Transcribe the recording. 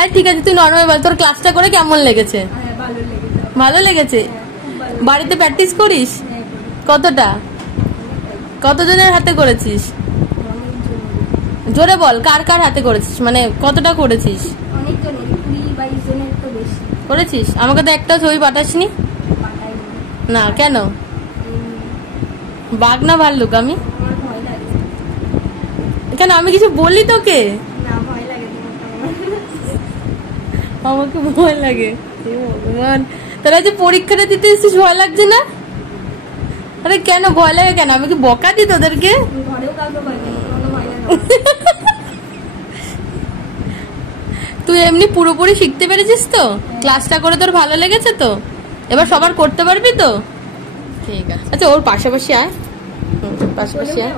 আরে ঠিক আছে, তুই নর্মাল বল তোর ক্লাসটা করে কেমন লেগেছে? ভালো লেগেছে। বাড়িতে প্র্যাকটিস করিস? কতটা? কতজনের হাতে করেছিস? জোরে বল, কার কার হাতে করেছিস, মানে কতটা করেছিস? করেছিস? আমাকে তো একটা ছবি পাঠাসনি। না কেন? বাঘ না ভাল্লুক? আমি কেন, আমি কিছু বলি তোকে? আমাকে ভয় লাগে? ভগবান, তোরা যে পরীক্ষাটা দিতে এসেছিস ভয় লাগছে না? আরে কেন ভয় লাগে কেন? আমি কি বকা দিই তোদেরকে? তুই এমনি পুরোপুরি শিখতে পেরেছিস তো? ক্লাসটা করে তোর ভালো লেগেছে তো? এবার সবার করতে পারবি তো? ঠিক আছে, আচ্ছা ওর পাশাপাশি আয়, পাশাপাশি আয়।